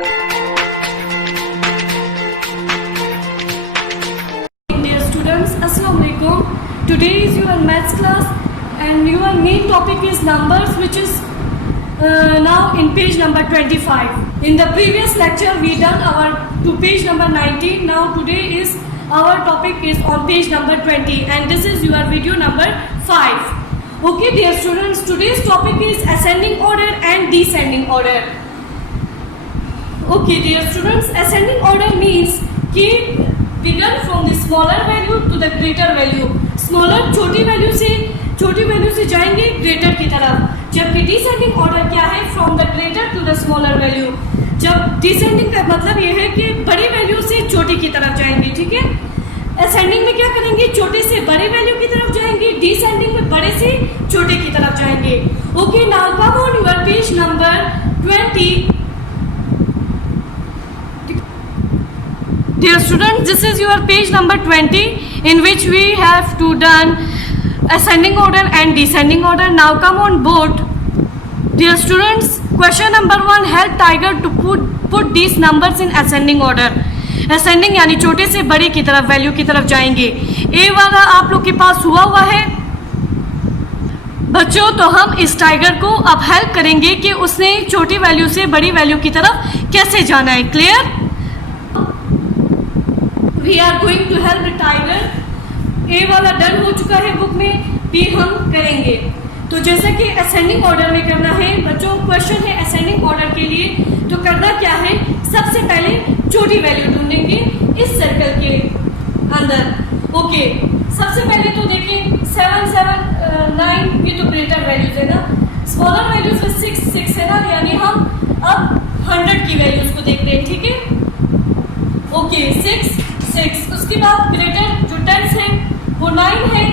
Dear students, Assalamu alaikum. Today is your maths class and your main topic is numbers, which is now in page number 25. In the previous lecture we done our to page number 19. Now today is our topic is on page number 20 and this is your video number 5. Okay dear students, today's topic is ascending order and descending order. Okay dear students, ascending order means कि begin from the smaller value to the greater value. Smaller छोटी value से जाएंगे greater की तरफ, जबकि descending order क्या है, from the greater to the smaller value. जब डिसेंडिंग का मतलब ये है कि बड़ी वैल्यू से छोटी की तरफ जाएंगे. ठीक है, असेंडिंग में क्या करेंगे, छोटे से बड़ी वैल्यू की तरफ जाएंगे, डिसेंडिंग में बड़े से छोटे की तरफ जाएंगे. Okay, now come on your page number 20. Dear students, this is your page number 20 in which we have to done ascending order and descending order. Now come on board. Dear students, question number 1, help Tiger to put these numbers in ascending order. Ascending यानी छोटे से बड़े की तरफ value की तरफ जाएंगे. ए वाला आप लोग के पास हुआ है बच्चों, तो हम इस टाइगर को अब हेल्प करेंगे कि उसने छोटी वैल्यू से बड़ी वैल्यू की तरफ कैसे जाना है. Clear? We are going to help the tiger. ए वाला डन हो चुका है बुक में, बी हम करेंगे. तो जैसा कि असेंडिंग ऑर्डर में करना है बच्चों, क्वेश्चन है असेंडिंग ऑर्डर के लिए, तो करना क्या है, सबसे पहले छोटी वैल्यू ढूंढेंगे इस सर्कल के अंदर. ओके, सबसे पहले तो देखिए 7, 7, 9 ये तो ग्रेटर वैल्यूज है ना, स्मॉलर वैल्यूज में 6, 6 है ना, यानी हम अब 100 की वैल्यूज को देखते हैं. ठीक है, ओके 6, 6. उसके बाद ग्रेटर जो 10 है वो 9 है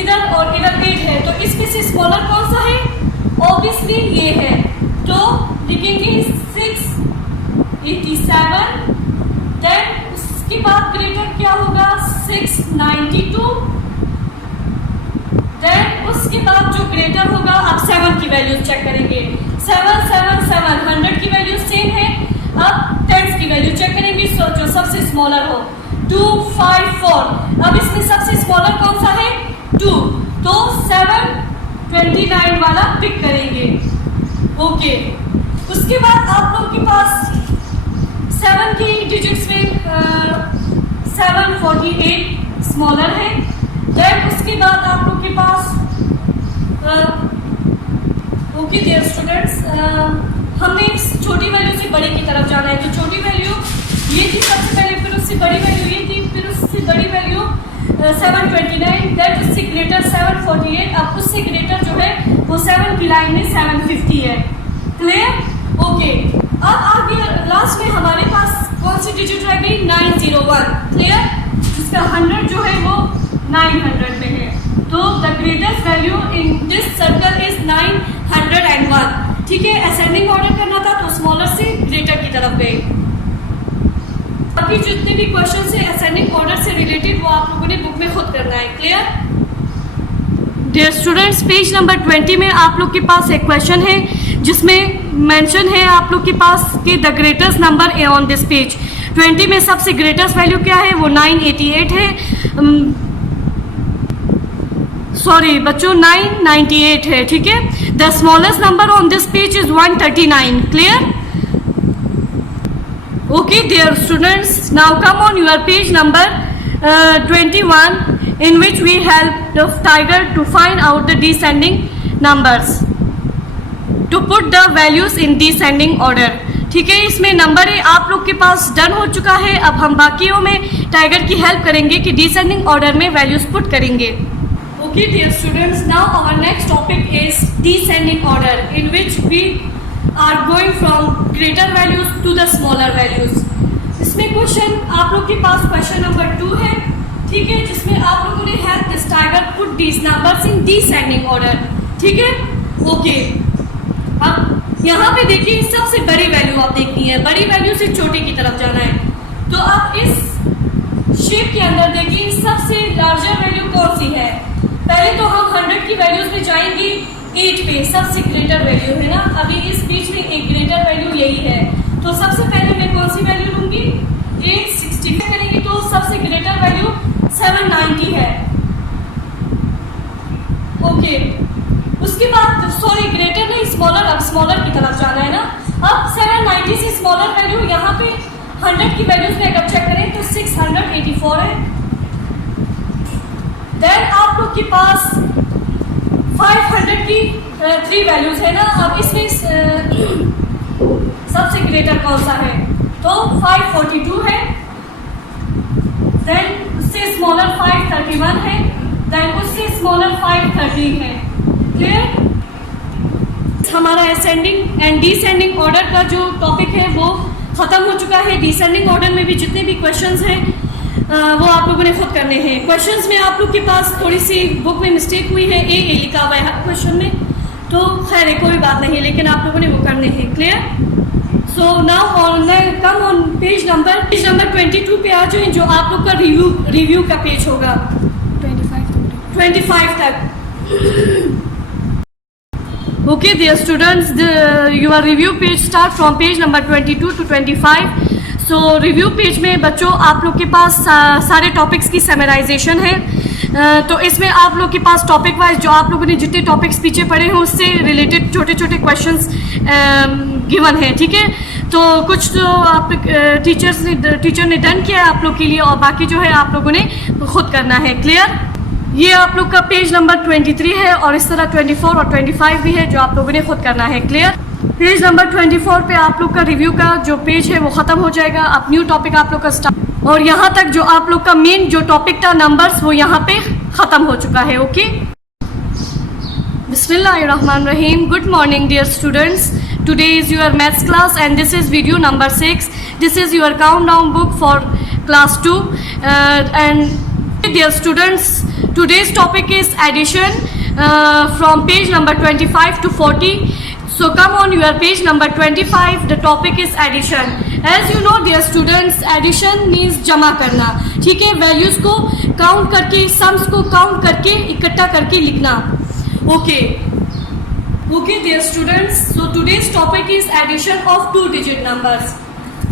इधर और इधर 8 है, तो इसमें से स्मॉलर कौन सा है, ऑब्वियसली ये है, तो लिखेंगे 687. देन उसके बाद ग्रेटर क्या होगा, 692. देन उसके बाद जो ग्रेटर होगा, आप 7 की वैल्यू चेक करेंगे. 7, 7, 7 100 की वैल्यू सेम है. अब 10 की वैल्यू चेक करेंगे, जो सबसे स्मॉलर हो, 254. अब इसमें सबसे स्मॉलर कौन सा है, 2, तो 729 वाला पिक करेंगे. ओके, उसके बाद आप लोग के पास 7 की डिजिट्स में 748 स्मॉलर है. देन उसके बाद आप लोग के पास ओके डियर स्टूडेंट्स, हमने छोटी वैल्यू से बड़ी की तरफ जाना है, तो छोटी वैल्यू ये थी सबसे पहले, फिर उससे बड़ी वैल्यू ये थी, फिर उससे बड़ी वैल्यू 729, दैट उससे ग्रेटर 748. अब उससे ग्रेटर जो है वो 7 की लाइन में 750 है. क्लियर? ओके, अब आगे लास्ट में हमारे पास कौन सी डिजिट रह गई, 901. क्लियर? जिसका 100 जो है वो 900 में है, तो the greatest value in this circle is 901. ठीक है, असेंडिंग ऑर्डर करना था तो स्मॉलर से ग्रेटर की तरफ गए. बाकी जितने भी क्वेश्चन है असेंडिंग ऑर्डर से रिलेटेड वो आप लोगों ने बुक में खुद करना है. Clear? Dear students, page number 20 में आप लोग के पास एक क्वेश्चन है जिसमें मेंशन है आप लोग के पास कि the greatest number A on this page. 20 में सबसे ग्रेटेस्ट वैल्यू क्या है, वो 988 है. सॉरी बच्चों, 998 है. ठीक है, the smallest number on this page is 139. Clear? Okay dear students, now come on your page number 21 in which we help the tiger to find out the descending numbers, to put the values in descending order. ठीक है, इसमें number है आप लोग के पास done हो चुका है. अब हम बाकियों में टाइगर की हेल्प करेंगे कि डिसेंडिंग ऑर्डर में वैल्यूज पुट करेंगे. Okay dear students, now our next topic is descending order in which we are going from greater values to the smaller values. इसमें क्वेश्चन आप लोग के पास क्वेश्चन नंबर 2 है. ठीक है, जिसमें आप लोगों ने help this tiger put these numbers in descending order. ठीक है, ओके. अब यहाँ पे देखिए सबसे बड़ी वैल्यू आप देखनी है, बड़ी वैल्यू से छोटी की तरफ जाना है, तो आप इस शेप के अंदर देखिए सबसे लार्जर वैल्यू कौन सी है. पहले तो हम 100 की वैल्यूज में जाएंगे 8 पे, सबसे ग्रेटर वैल्यू है ना, अभी इस बीच में एक ग्रेटर वैल्यू यही है. तो सबसे पहले मैं कौन सी वैल्यू लूंगी, 860 करेंगे तो सबसे ग्रेटर वैल्यू 790 है। ओके, उसके बाद सॉरी ग्रेटर नहीं स्मॉलर, अब स्मॉलर की तरफ जाना है ना। अब 790 से स्मॉलर वैल्यू यहाँ पे 100 की वैल्यूज में अगर चेक करें तो 684 है। देन आप लोग के पास 500 की 3 वैल्यूज है ना। अब इसमें सबसे ग्रेटर कौन सा है, तो 542 है। देन उससे स्मॉलर 531 है। देन उससे स्मॉलर 513 है। क्लियर? हमारा असेंडिंग एंड डिसेंडिंग ऑर्डर का जो टॉपिक है वो खत्म हो चुका है। डिसेंडिंग ऑर्डर में भी जितने भी क्वेश्चंस हैं वो आप लोगों ने खुद करने हैं। क्वेश्चंस में आप लोग के पास थोड़ी सी बुक में मिस्टेक हुई है, ए लिखा हुआ है हर क्वेश्चन में, तो खैर है कोई बात नहीं, लेकिन आप लोगों ने वो करने हैं। Clear? So now on come on page number 22 पे आ जाए, जो आप लोग का रिव्यू का पेज होगा 25 तक। Okay, dear students, your review page start from page number 22 to 25. So review page में बच्चों आप लोग के पास सारे टॉपिक्स की समराइजेशन है। तो इसमें आप लोग के पास टॉपिक वाइज जो आप लोगों ने जितने टॉपिक्स पीछे पढ़े हैं उससे रिलेटेड छोटे छोटे क्वेश्चंस गिवन है। ठीक है, तो कुछ तो आप टीचर ने डन किया है आप लोग के लिए, और बाकी जो है आप लोगों ने खुद करना है। क्लियर? ये आप लोग का पेज नंबर 23 है, और इस तरह 24 और 25 भी है जो आप लोगों ने खुद करना है। क्लियर? पेज नंबर 24 पे आप लोग का रिव्यू का जो पेज है वो खत्म हो जाएगा। अब न्यू टॉपिक आप लोग का स्टार्ट, और यहाँ तक जो आप लोग का मेन जो टॉपिक था नंबर्स वो यहाँ पे खत्म हो चुका है। ओके, बिस्मिल्लाहिर्रहमानिर्रहीम। Good morning dear students, today is your maths class and this is video number 6। This is your countdown book for class 2 एंड dear students, today's topic is addition from page number 25 to 40. So come on your page number 25, the topic is addition. As you know dear students, addition means जमा करना। ठीक है, values को count करके, sums को count करके इकट्ठा करके लिखना। Okay dear students, so today's topic is addition of 2-digit numbers.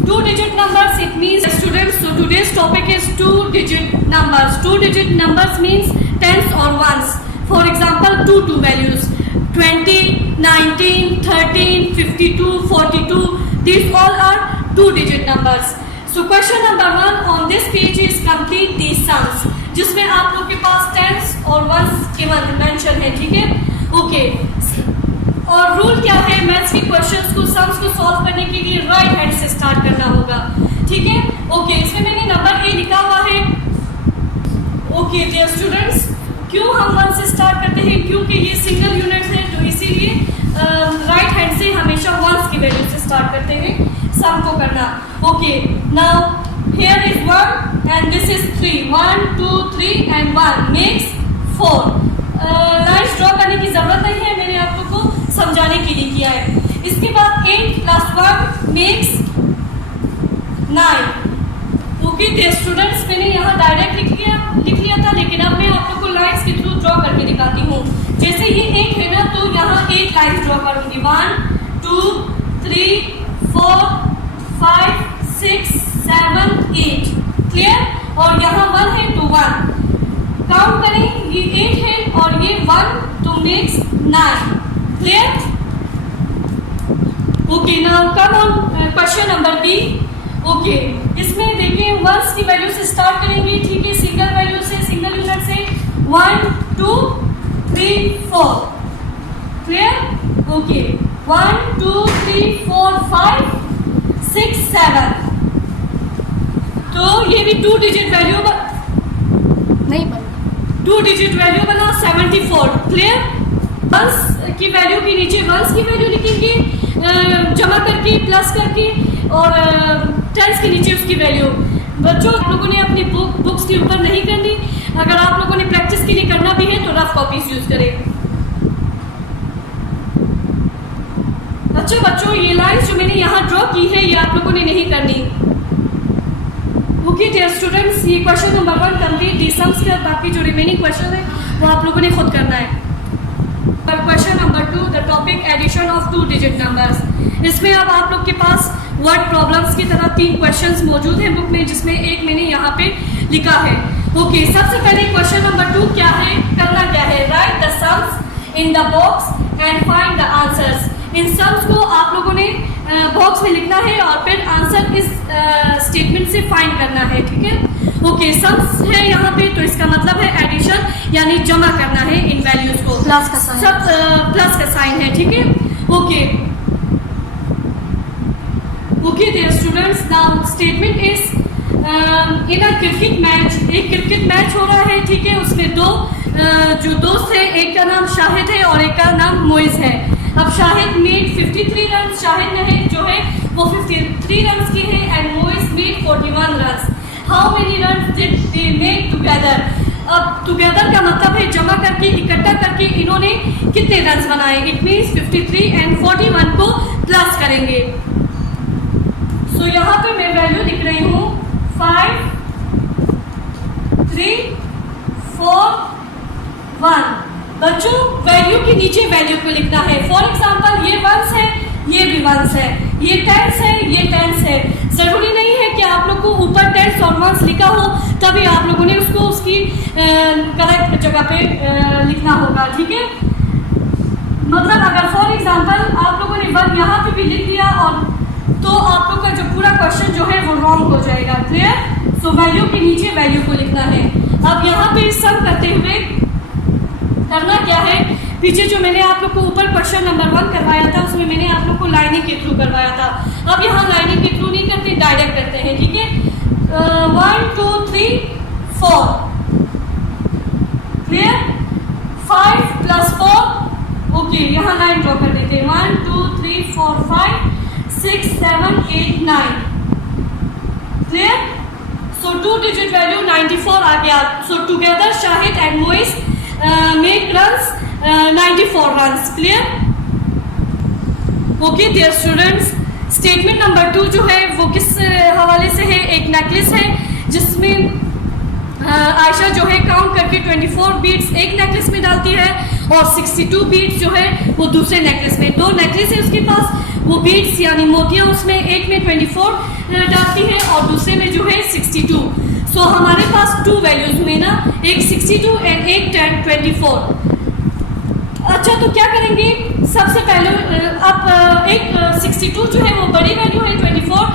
2-digit numbers, it means students, so today's topic is 2-digit numbers. 2-digit numbers means tens or ones. For example, two values 20, 19, 13, 52, 42, these all are 2-digit numbers. So question number 1 on this page is complete these sums, जिसमें आप लोग के पास tens और ones given mention है। ठीक है, okay. और rule क्या है, मैथ्स के क्वेश्चंस को सम्स को सॉल्व करने के लिए राइट हैंड से स्टार्ट करना होगा। ठीक है, ओके। इसमें मैंने नंबर ए लिखा हुआ है। ओके डियर स्टूडेंट्स, क्यों हम 1 से स्टार्ट करते हैं, क्योंकि ये सिंगल यूनिट है, तो इसीलिए राइट हैंड से हमेशा वंस की वैल्यू से स्टार्ट करते हैं सम को करना। Okay, now here is 1 and this is 3, 1 2 3 and 1 makes 4। Lines draw करने की जरूरत नहीं है, मैंने आप लोग को समझाने के लिए किया है। इसके बाद 8 + 1 मेक्स 9। ओके डियर स्टूडेंट्स, मैंने यहाँ डायरेक्ट लिख लिया था, लेकिन अब मैं आप लोग को लाइन्स के थ्रू ड्रॉ करके दिखाती हूँ। जैसे ये 8 है ना, तो यहाँ 8 लाइन्स ड्रॉ करूंगी। 1 2 3 4 5 6 7 8। क्लियर? और यहाँ 1 है तो 1 काउंट करें, ये 8 है और ये 1 तो makes 9। Clear? Okay, now come on question number B. Okay, इसमें देखिए वंस की वैल्यू से स्टार्ट करेंगे। ठीक है, सिंगल वैल्यू से, सिंगल यूनिट से 1 2 3 4। क्लियर? ओके, 1 2 3 4 5 6 7। तो ये भी 2-digit वैल्यू नहीं बना, 2-digit वैल्यू बना 74। क्लियर? वंस की वैल्यू के नीचे वंस की वैल्यू लिखेंगे जमा करके, प्लस करके, और टेंस के नीचे उसकी वैल्यू। बच्चों आप लोगों ने अपनी बुक्स के ऊपर नहीं करनी, अगर आप लोगों ने प्रैक्टिस के लिए करना भी है तो रफ कॉपीज यूज करें। अच्छा बच्चों, ये लाइन्स जो मैंने यहाँ ड्रॉ की है ये आप लोगों ने नहीं करनी। ओके डियर स्टूडेंट्स, ये question number 1 complete the sums का, बाकी जो रिमेनिंग क्वेश्चन है वो आप लोगों ने खुद करना है। Question number 2, the topic topic addition of 2 digit numbers. इसमें अब आप लोग के पास वर्ड प्रॉब्लम्स की तरह 3 क्वेश्चंस मौजूद हैं बुक में, जिसमें एक मैंने यहाँ पे लिखा है। ओके, सबसे पहले क्वेश्चन नंबर 2 क्या है, करना क्या है, right the sums in the box and find the answers. In sums को आप लोगों ने बॉक्स में लिखना है और फिर आंसर इस स्टेटमेंट से फाइंड करना है, ठीक है। ओके, सम्स है यहाँ पे, तो इसका मतलब है एडिशन यानी जमा करना है इन वैल्यूज को। प्लस का साइन, सब प्लस का साइन है, ठीक है। Okay okay dear students, now statement is in a cricket match, एक क्रिकेट मैच हो रहा है, ठीक है। उसमें दो जो दोस्त है, एक का नाम शाहिद है और एक का नाम मोइज है। अब शाहिद मेड 53 रन, शाहिद ने जो है वो 53 रन की है and Moiz made 41 run. How many run did they make together. अब टुगेदर का मतलब है जमा करके, इकट्ठा करके इन्होंने कितने रन बनाए। इट मीन्स 53 एंड 41 को प्लस करेंगे। सो यहाँ पे मैं वैल्यू लिख रही हूँ 5, 3, 4, 1। बच्चों वैल्यू के नीचे वैल्यू को लिखना है। फॉर एग्जाम्पल ये 1s है, ये भी 1s है, ये 10s है, ये 10s है। जरूरी नहीं है कि आप लोग को ऊपर 10s और 1s लिखा हो तभी आप लोगों ने उसको उसकी करेक्ट जगह पे लिखना होगा, ठीक है। मतलब अगर फॉर एग्जाम्पल आप लोगों ने 1 यहाँ पे भी लिख दिया और तो आप लोग का जो पूरा क्वेश्चन जो है वो रॉन्ग हो जाएगा, क्लियर। सो वैल्यू के नीचे वैल्यू को लिखना है। अब यहाँ पे सम करते हुए करना क्या है, पीछे जो मैंने आप लोग को ऊपर क्वेश्चन नंबर 1 करवाया था उसमें मैंने आप लोग को लाइनिंग के थ्रू करवाया था। अब यहाँ लाइनिंग के थ्रू नहीं करते, डायरेक्ट करते हैं, ठीक है। 1 2 3 4, क्लियर। 5 + 4, ओके, यहाँ लाइन ड्रॉ कर देते हैं। 1 2 3 4 5 6 7 8 9, क्लियर। सो 2 डिजिट वैल्यू 94 आ गया। So together Shahid and Moiz make runs 94 runs, clear. Okay dear students, statement number 2 जो है वो किस हवाले से है, एक नेकलेस है जिसमें आयशा जो है काउंट करके 24 बीड्स एक नेकलेस में डालती है और 62 बीड्स जो है वो दूसरे नेकलेस में। 2 नेकलेस है उसके पास, वो बीड्स यानी मोतियाँ उसमें एक में 24 डालती है और दूसरे में जो है 62। सो हमारे पास 2 वैल्यूज हुए ना, एक 62 एंड एक 24। अच्छा, तो क्या करेंगे, सबसे पहले अब एक 62 जो है वो बड़ी वैल्यू है, 24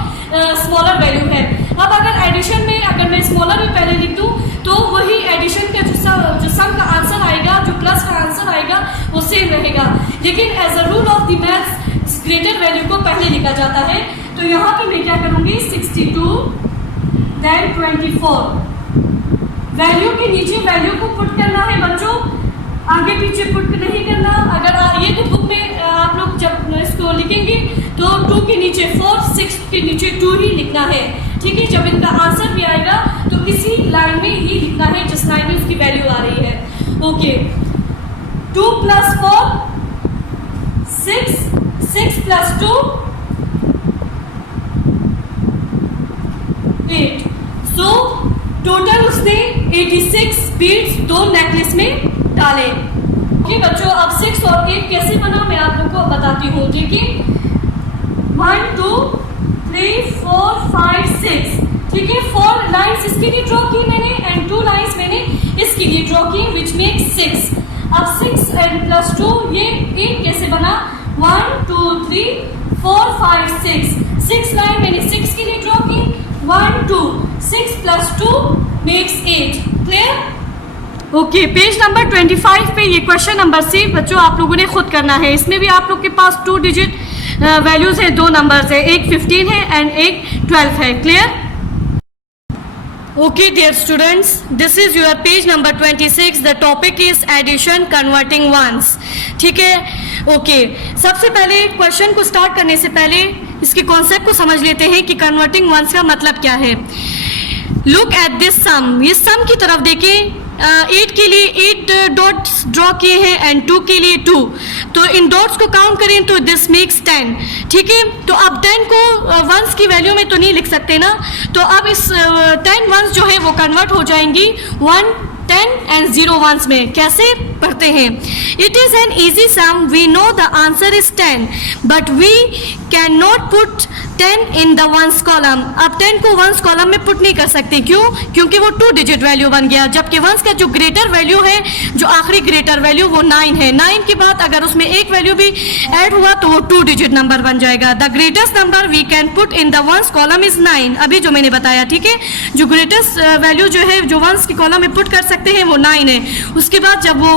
स्मॉलर वैल्यू है। अब अगर एडिशन में अगर मैं स्मॉलर में पहले लिख दूँ तो वही एडिशन का जो सम का आंसर आएगा, जो प्लस का आंसर आएगा वो सेम रहेगा। लेकिन as a rule of the maths greater value को पहले लिखा जाता है। तो यहाँ पे मैं क्या करूँगी, 62 देन 24, वैल्यू के नीचे वैल्यू को पुट करना है बच्चों, आगे पीछे पुट नहीं करना। अगर ये तो बुक में आप लोग जब इसको लिखेंगे तो 2 के नीचे 4, 6 के नीचे 2 ही लिखना है, ठीक है। जब इनका आंसर भी आएगा तो इसी लाइन में ही लिखना है जिस लाइन में उसकी वैल्यू आ रही है। ओके, 2 + 4 6, 6 + 2 8। सो टोटल उसने 86 बीड्स 2 नेकलेस में डाले। ओके बच्चों, अब 6 और 8 कैसे बना मैं आप लोग को बताती हूँ, ठीक है। 1 2 3 4 5 6, ठीक है। 4 लाइन्स इसके लिए ड्रॉ की मैंने एंड 2 लाइन्स मैंने इसके लिए ड्रॉ की, विच मेक्स 6। अब 6 एंड + 2 ये 8 कैसे बना, 1 2 3 4 5 6, 6 लाइन मैंने 6 के लिए ड्रॉ की, 1 2 6 + 2 makes 8, clear. Okay, page number 25 पे ये क्वेश्चन नंबर सी बच्चों आप लोगों ने खुद करना है। इसमें भी आप लोग के पास 2 डिजिट वैल्यूज है, 2 नंबर्स है, एक 15 है एंड एक 12 है, clear. Okay dear students, this is your page number 26। The topic is addition converting once, ठीक है। ओके, सबसे पहले क्वेश्चन को स्टार्ट करने से पहले इसके कॉन्सेप्ट को समझ लेते हैं कि कन्वर्टिंग वंस का मतलब क्या है। लुक एट दिस सम, इस सम की तरफ देखिए। 8 के लिए 8 डॉट्स ड्रॉ किए हैं एंड 2 के लिए 2, तो इन डॉट्स को काउंट करें तो दिस मेक्स 10, ठीक है। तो अब 10 को वंस की वैल्यू में तो नहीं लिख सकते ना, तो अब इस 10 वंस जो है वो कन्वर्ट हो जाएंगी 1 10 एंड 0 वंस में कैसे पढ़ते हैं? It is an easy sum, we know the answer is 10 but we can not put 10 in the ones column. अब 10 को वंस कॉलम में पुट नहीं कर सकते, क्यों? क्योंकि वो 2 डिजिट वैल्यू बन गया, जबकि वंस का जो ग्रेटर वैल्यू है, जो आखिरी ग्रेटर वैल्यू वो 9 है। 9 के बाद अगर उसमें एक वैल्यू भी ऐड हुआ तो वो 2 डिजिट नंबर बन जाएगा। The greatest number we can put in the ones column is 9, अभी जो मैंने बताया, ठीक है। जो ग्रेटेस्ट वैल्यू जो है जो वंस की कॉलम में पुट कर सकते हैं वो 9 है। उसके बाद जब वो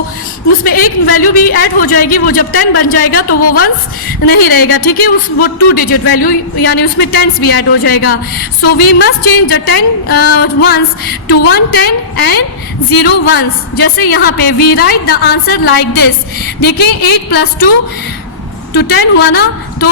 उसमें एक वैल्यू भी ऐड हो जाएगी, वो जब 10 बन जाएगा तो वो वंस नहीं रहेगा, ठीक है। वो 2 डिजिट वैल्यू यानी उसमें 10s भी ऐड हो जाएगा। So we must change the 10 ones to 1 10 and 0 ones. जैसे यहाँ पे we write the answer like this, देखिए 8 + 2 to 10 हुआ ना, तो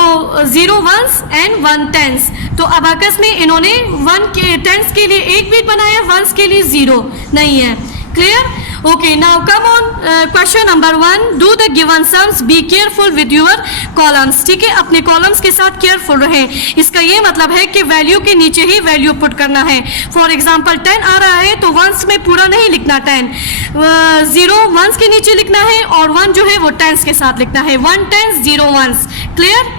0 वंस एंड 1 10s। तो अबाकस में इन्होंने 1 के 10s के लिए 1 बिट बनाया, वंस के लिए 0 नहीं है। Clear? Okay, now come on question number 1, do the given sums, be careful with your columns. ठीक है, अपने कॉलम्स के साथ केयरफुल रहें। इसका ये मतलब है कि वैल्यू के नीचे ही वैल्यू पुट करना है। फॉर एग्जांपल 10 आ रहा है तो वंस में पूरा नहीं लिखना, 10 0 वंस के नीचे लिखना है और 1 जो है वो 10s के साथ लिखना है, 1 10 0 वंस। क्लियर?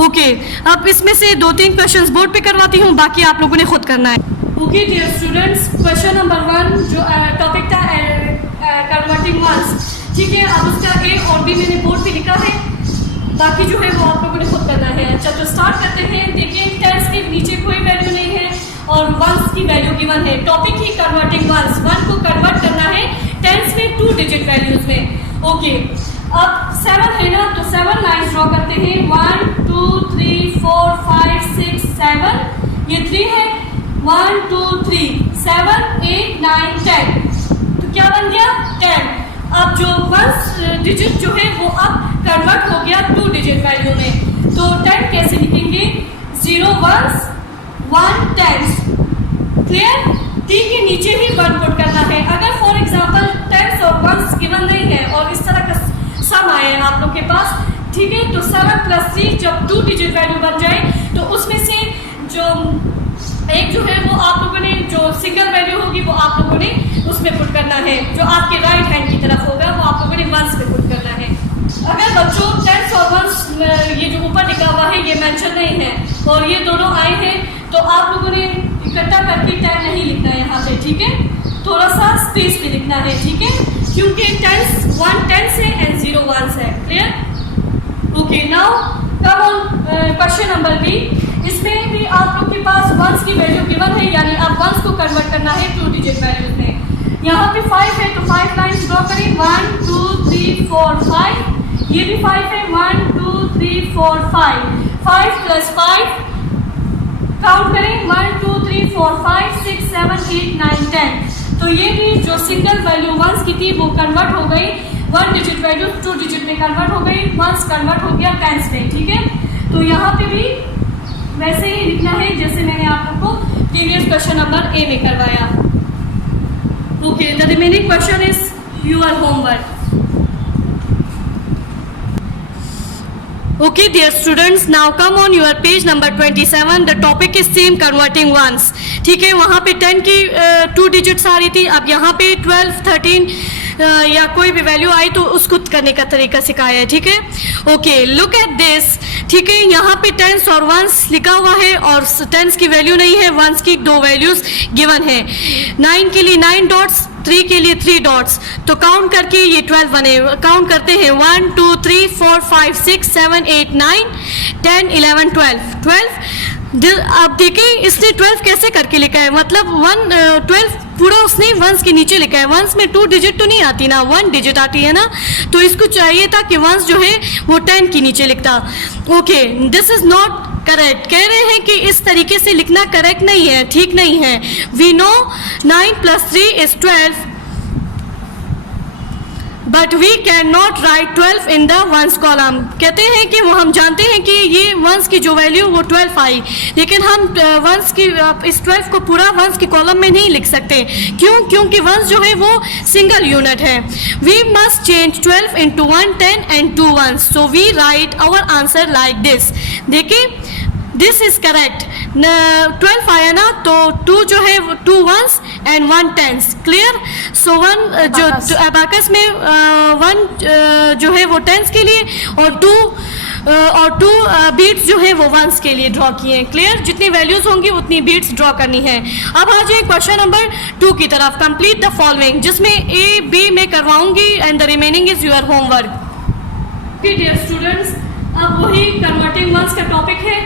ओके, अब इसमें से 2-3 क्वेश्चंस बोर्ड पे करवाती हूँ, बाकी आप लोगों ने खुद करना है। Okay dear students, question number 1 जो टॉपिक था कन्वर्टिंग वंस, ठीक है। अब उसका ए और बी मैंने बोर्ड पे लिखा है, बाकी जो है वो आप लोगों ने खुद करना है। अच्छा, तो स्टार्ट करते हैं। देखिए 10s के नीचे कोई वैल्यू नहीं है और वंस की वैल्यू गिवन है। टॉपिक ही कन्वर्टिंग वंस, 1 को कन्वर्ट करना है 10s में 2 डिजिट वैल्यूज में। ओके, अब 7 है ना, तो 7 लाइन्स ड्रॉ करते हैं, 1 2 3 4 5 6 7, ये 3 है, 1 2 3 7 8 9 10, तो क्या बन गया 10। अब जो वंस डिजिट जो है वो अब कन्वर्ट हो गया 2 डिजिट वैल्यू में, तो 10 कैसे लिखेंगे, 0 वंस 1 10। क्लियर? टी के नीचे ही 1 पुट करना है। अगर फॉर एग्जांपल 10s और वंस गिवन नहीं है और इस तरह का सम आए आप लोग के पास, ठीक है, तो 7 + 3 जब 2 डिजिट वैल्यू बन जाए तो उसमें से जो एक जो है वो आप लोगों ने जो सिंगल वैल्यू होगी वो आप लोगों ने उसमें पुट करना है, जो आपके राइट हैंड की तरफ होगा वो आप लोगों ने वंस में पुट करना है। अगर बच्चों 10s और वंस ये जो ऊपर लिखा हुआ है ये मेंशन नहीं है और ये दोनों आए हैं, तो आप लोगों ने इकट्ठा करके 10 नहीं लिखना है यहाँ पे, ठीक है, थोड़ा सा स्पेस पे लिखना है, ठीक है, क्योंकि 10s 1 10s है एंड 0 1s है। Clear? Okay, now come on question number B. इसमें भी आप लोग के पास वंस की वैल्यू गिवन है, यानी अब वंस को कन्वर्ट करना है 2 डिजिट वैल्यूज में। यहाँ पे 5 है तो 5 लाइन्स ड्रॉ करें, 1 2 3 4 5, ये भी 5 है, 1 2 3 4 5, 5 + 5 काउंट करें, 1 2 3 4 5 6 7 8 9 10। तो ये भी जो सिंगल वैल्यू वंस की थी वो कन्वर्ट हो गई, 1 डिजिट वैल्यू 2 डिजिट में कन्वर्ट हो गई, वंस कन्वर्ट हो गया 10s में, ठीक है। तो यहाँ पे भी वैसे ही लिखना है जैसे मैंने आप लोग को प्रीवियस क्वेश्चन नंबर ए में करवाया। Okay, the remaining question is your homework. Okay dear students, now come on your page number 27. The topic is same converting ones. ठीक है, वहाँ पे 10 की 2 डिजिट्स आ रही थी, अब यहाँ पे 12 13 या कोई भी वैल्यू आई तो उसको करने का तरीका सिखाया है, ठीक है। ओके, लुक एट दिस, ठीक है, यहाँ पे 10s और 1s लिखा हुआ है और 10s की वैल्यू नहीं है, 1s की 2 वैल्यूज गिवन है। 9 के लिए 9 डॉट्स, 3 के लिए 3 डॉट्स, तो काउंट करके ये 12 बने। काउंट करते हैं 1 2 3 4 5 6 7 8 9 10 11 12। अब देखिए इसने 12 कैसे करके लिखा है, मतलब 12 पूरा उसने वंस के नीचे लिखा है। वंस में 2 डिजिट तो नहीं आती ना, 1 डिजिट आती है ना, तो इसको चाहिए था कि वंस जो है वो 10 के नीचे लिखता। Okay, this is not correct. कह रहे हैं कि इस तरीके से लिखना करेक्ट नहीं है, ठीक नहीं है। We know 9 + 3 is 12, but we can not write 12 in the ones column. कहते हैं कि वो हम जानते हैं कि ये वंस की जो वैल्यू वो 12 आई, लेकिन हम वंस की इस 12 को पूरा वंस के कॉलम में नहीं लिख सकते। क्यों? क्योंकि वंस जो है वो सिंगल यूनिट है। We must change 12 into 1 10 and 2 1s, so we write our answer like this. देखिए दिस इज करेक्ट। 12 आया ना, तो 2 जो है वो 2 ones and 1 tens. Clear? So 1 जो अबाकस में 1 जो है वो टेंस के लिए और 2 बीट्स जो है वो वंस के लिए ड्रॉ किए हैं। क्लियर? जितनी वैल्यूज होंगी उतनी बीट्स ड्रॉ करनी है। अब आ जाए क्वेश्चन नंबर 2 की तरफ। कंप्लीट द फॉलोइंग, जिसमें ए बी में करवाऊंगी and the remaining is your homework. Dear students, अब वही कन्वर्टिंग वंस का टॉपिक है,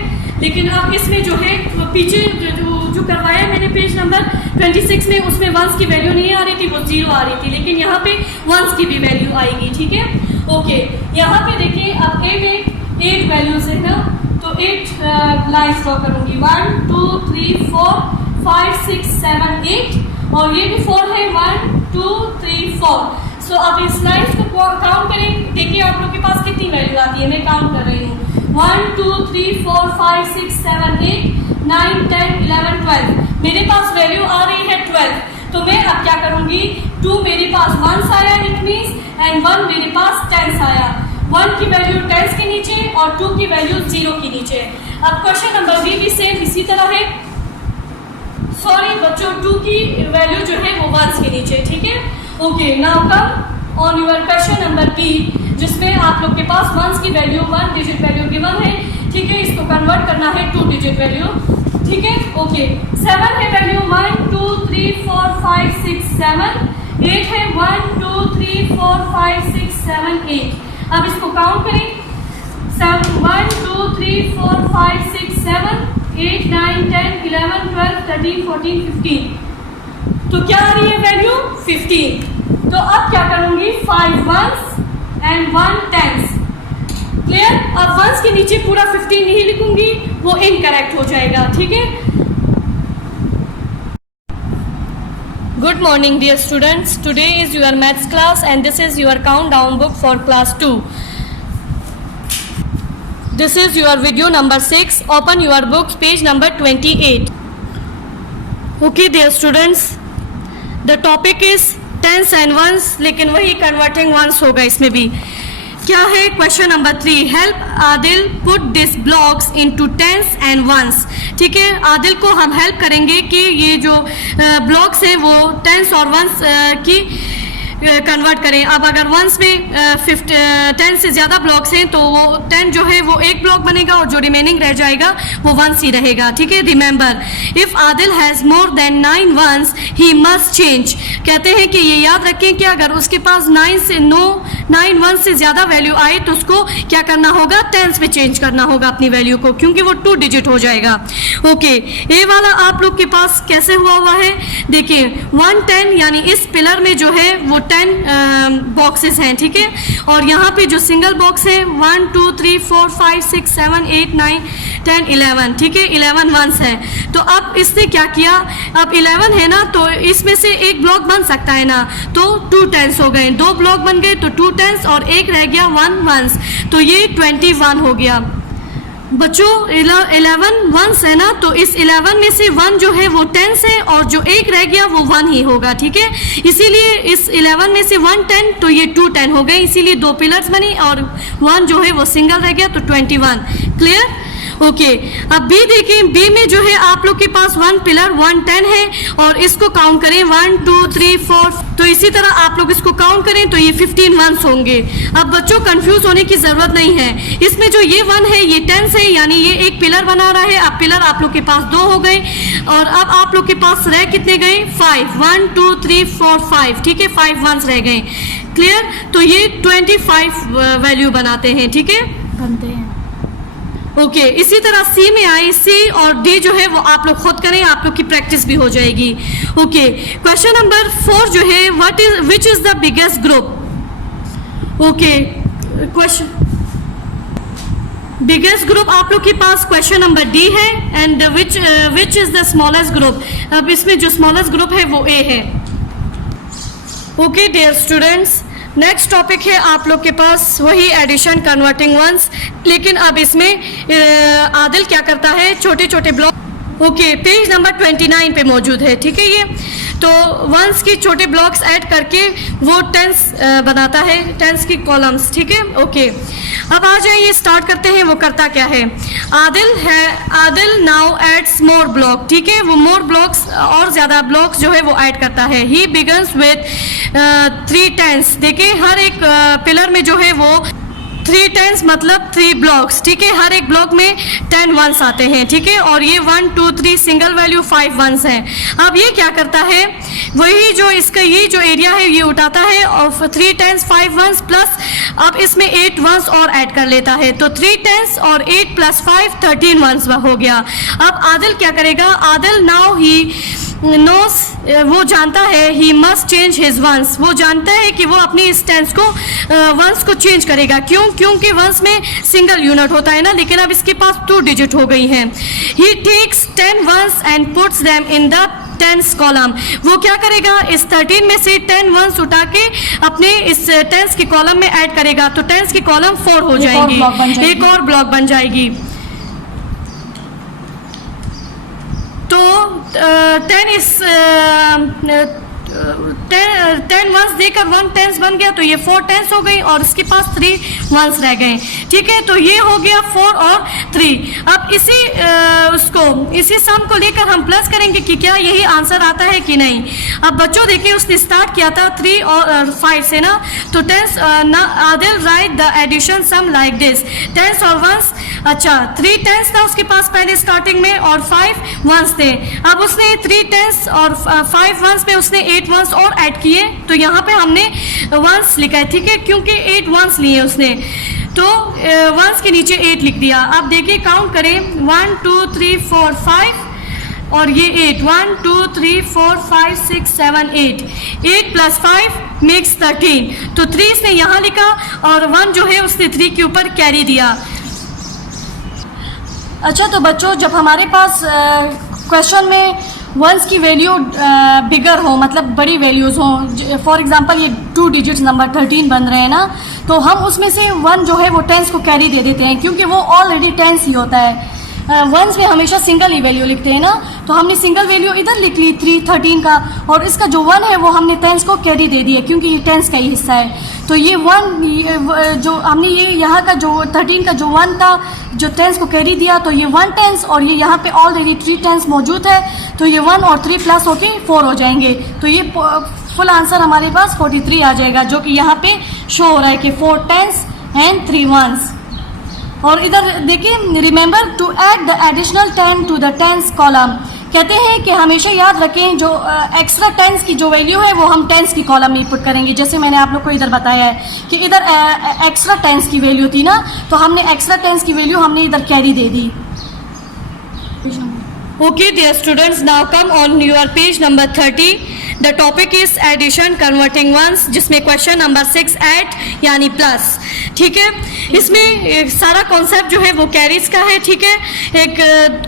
लेकिन अब इसमें जो है पीछे जो करवाया मैंने पेज नंबर 26 में, उसमें वंस की वैल्यू नहीं आ रही थी, वो 0 आ रही थी, लेकिन यहाँ पे वंस की भी वैल्यू आएगी। ठीक है? ओके, यहाँ पे देखिए अब ए में 8 वैल्यूज है ना, तो 8 लाइन्स ड्रॉ करूंगी। 1 2 3 4 5 6 7 8 और ये भी 4 है। 1 2 3 4। सो अब इस लाइन्स को काउंट करें। देखिए आप लोग के पास कितनी वैल्यू आती है, मैं काउंट कर रही हूँ। 1 2 3 4 5 6 7 8 9 10 11 12। मेरे पास वैल्यू आ रही है 12, तो मैं अब क्या करूंगी? 2 मेरे पास वंस आया, इट मीन्स, एंड 1 मेरे पास टेंस आया। 1 की वैल्यू टेंस के नीचे और 2 की वैल्यू 0 के नीचे। अब क्वेश्चन नंबर बी भी सेम इसी तरह है। सॉरी बच्चों, 2 की वैल्यू जो है वो वंस के नीचे। ठीक है? Okay, now come on your question number B, जिसमें आप लोग के पास वंस की वैल्यू 1 डिजिट वैल्यू गिवन है। ठीक है? इसको कन्वर्ट करना है 2 डिजिट वैल्यू। ठीक है? ओके, 7 है वैल्यू। 1 2 3 4 5 6 7। 8 है। 1 2 3 4 5 6 7 8। अब इसको काउंट करें। 1 2 3 4 5 6 7 8 9 10 11 12 13 14 15। तो क्या आ रही है वैल्यू? 15। तो अब क्या करूंगी? 5 वंस एंड 1 टेंस। क्लियर? अब वंस के नीचे पूरा 15 नहीं लिखूंगी, वो इनकरेक्ट हो जाएगा। ठीक है? Good morning dear students, today is your maths class and this is your countdown book for class 2. This is your video number 6. Open your books, page number 28. Okay dear students, the topic is tense and ones, लेकिन वही converting ones होगा इसमें भी. क्या है? Question number 3. Help Adil put this blocks into tens and ones. ठीक है? आदिल को हम हेल्प करेंगे कि ये जो ब्लॉक्स है वो टेंस और वंस की कन्वर्ट करें. अब अगर वंस में 10 से ज़्यादा ब्लॉक्स हैं तो वो 10 जो है वो एक ब्लॉक बनेगा और जो रिमेनिंग रह जाएगा वो वंस ही रहेगा. ठीक है? Remember, if Adil has more than 9 ones he must change. कहते हैं कि ये याद रखें कि अगर उसके पास 9 वंस से ज़्यादा वैल्यू आए तो उसको क्या करना होगा? टेंस में चेंज करना होगा अपनी वैल्यू को, क्योंकि वो 2 डिजिट हो जाएगा. ओके, ये वाला आप लोग के पास कैसे हुआ है? देखिए 1 10 यानी इस पिलर में जो है वो 10 बॉक्सेस हैं. ठीक है? और यहाँ पे जो सिंगल बॉक्स है 1 2 3 4 5 6 7 8 9 10 11. ठीक है? 11 वंस है. तो अब इसने क्या किया? अब 11 है ना, तो इसमें से एक ब्लॉक बन सकता है ना, तो 2 टेंस हो गए. 2 ब्लॉक बन गए तो 2 टेंस और एक रह गया 1 वंस, तो ये 21 हो गया. बच्चों 11 वंस है ना, तो इस 11 में से 1 जो है वो टेंस है और जो एक रह गया वो 1 ही होगा. ठीक है? इसीलिए इस 11 में से 1 10 तो ये 2 10 हो गए, इसीलिए 2 पिलर्स बनी और 1 जो है वो सिंगल रह गया, तो 21. क्लियर? ओके, अब बी देखें. बी में जो है आप लोग के पास 1 पिलर 1 10 है और इसको काउंट करें 1 2 3 4. तो इसी तरह आप लोग इसको काउंट करें तो ये 15 वंस होंगे. अब बच्चों कंफ्यूज होने की जरूरत नहीं है. इसमें जो ये 1 है ये टेंस है, यानी ये एक पिलर बना रहा है. अब पिलर आप लोग के पास 2 हो गए और अब आप लोग के पास रह कितने गए? 5. 1 2 3 4 5. ठीक है? 5 वंस रह गए. क्लियर? तो ये 25 वैल्यू बनाते हैं. ठीक है? बनते हैं. ओके, इसी तरह सी में आए. सी और डी जो है वो आप लोग खुद करें, आप लोग की प्रैक्टिस भी हो जाएगी. ओके, क्वेश्चन नंबर 4 जो है which is the biggest group. Okay, question biggest group आप लोग के पास क्वेश्चन नंबर डी है and which is the smallest group. अब इसमें जो स्मॉलेस्ट ग्रुप है वो ए है. Okay dear students, next topic है आप लोग के पास वही एडिशन कन्वर्टिंग वंस, लेकिन अब इसमें आदिल क्या करता है? छोटे छोटे ब्लॉक. ओके, पेज नंबर 29 पे मौजूद है. ठीक है? ये तो वंस की छोटे ब्लॉक्स ऐड करके वो टेंस बनाता है, टेंस की कॉलम्स. ठीक है? ओके, अब आ जाए, ये स्टार्ट करते हैं. वो करता क्या है? आदिल नाउ एड्स मोर ब्लॉक, ठीक है, वो मोर ब्लॉक्स और ज़्यादा ब्लॉक्स जो है वो ऐड करता है। ही बिगन्स विथ 3 टेंस, देखिए हर एक पिलर में जो है वो 3 टेंस मतलब 3 ब्लॉक्स, ठीक है, हर एक ब्लॉक में 10 वंस आते हैं, ठीक है, और ये 1 2 3 सिंगल वैल्यू 5 वंस हैं। अब ये क्या करता है, वही जो इसका ये जो एरिया है ये उठाता है और 3 टेंस 5 वंस प्लस अब इसमें 8 वंस और ऐड कर लेता है, तो 3 टेंस और 8 प्लस 5 13 वंस हो गया। अब आदिल क्या करेगा, आदिल नाउ ही नोस, वो जानता है, he must change his ones, वो जानता है कि वो अपनी इस टेंस को वंस को चेंज करेगा। क्यों? क्योंकि वंस में सिंगल यूनिट होता है ना, लेकिन अब इसके पास 2 डिजिट हो गई हैं। He takes 10 ones and puts them in the tens column, वो क्या करेगा, इस 13 में से 10 वंस उठा के अपने इस टेंस के कॉलम में ऐड करेगा, तो टेंस की कॉलम 4 हो जाएगी, एक और ब्लॉक बन जाएगी। तो 10 वंस देकर 1 टेंस बन गया, तो ये 4 टेंस हो गई और इसके पास 3 वंस रह गए, ठीक है, तो ये हो गया 4 और 3। अब इसी सम को लेकर हम प्लस करेंगे कि क्या यही आंसर आता है कि नहीं। अब बच्चों देखिए उसने स्टार्ट किया था 3 और 5 से ना, तो tens Adil write the addition sum like this, tens और वंस, अच्छा 3 टेंस था उसके पास पहले स्टार्टिंग में और 5 वंस थे। अब उसने 3 टेंस और 5 वंस पे उसने 8 वंस और ऐड किए, तो यहाँ पे हमने वंस लिखा है, ठीक है, क्योंकि 8 वंस लिए उसने, तो वंस के नीचे 8 लिख दिया। अब देखिए काउंट करें, 1 2 3 4 5 और ये 8, 1 2 3 4 5 6 7 8 प्लस 5 मेक्स 13, तो 3 इसने यहाँ लिखा और 1 जो है उसने 3 के ऊपर कैरी दिया। अच्छा, तो बच्चों जब हमारे पास क्वेश्चन में वंस की वैल्यू बिगर हो, मतलब बड़ी वैल्यूज़ हों, फॉर एग्जांपल ये 2 डिजिट्स नंबर 13 बन रहे हैं ना, तो हम उसमें से 1 जो है वो टेंस को कैरी दे देते हैं, क्योंकि वो ऑलरेडी टेंस ही होता है। वंस में हमेशा सिंगल ही वैल्यू लिखते हैं ना, तो हमने सिंगल वैल्यू इधर लिख ली 13 का, और इसका जो 1 है वो हमने टेंस को कैरी दे दिया, क्योंकि ये टेंस का ही हिस्सा है। तो ये 1 जो हमने ये यहाँ का जो 13 का जो 1 था जो टेंस को कैरी दिया, तो ये 1 टेंस और ये यहाँ पे ऑलरेडी 3 टेंस मौजूद है, तो ये 1 और 3 प्लस होके 4 हो जाएंगे, तो ये फुल आंसर हमारे पास 43 आ जाएगा, जो कि यहाँ पे शो हो रहा है कि 4 टेंस एंड 3 वंस। और इधर देखिए, remember to add the additional 10 to the tens column, कहते हैं कि हमेशा याद रखें जो एक्स्ट्रा टेंस की जो वैल्यू है वो हम टेंस की कॉलम में पुट करेंगे। जैसे मैंने आप लोग को इधर बताया है कि इधर एक्स्ट्रा टेंस की वैल्यू थी ना, तो हमने एक्स्ट्रा टेंस की वैल्यू हमने इधर कैरी दे दी। Okay dear students, now come on your page number 30। The topic is addition converting ones, जिसमें क्वेश्चन नंबर 6 ऐड यानी प्लस, ठीक है। इसमें सारा कॉन्सेप्ट जो है वो कैरीज का है, ठीक है। एक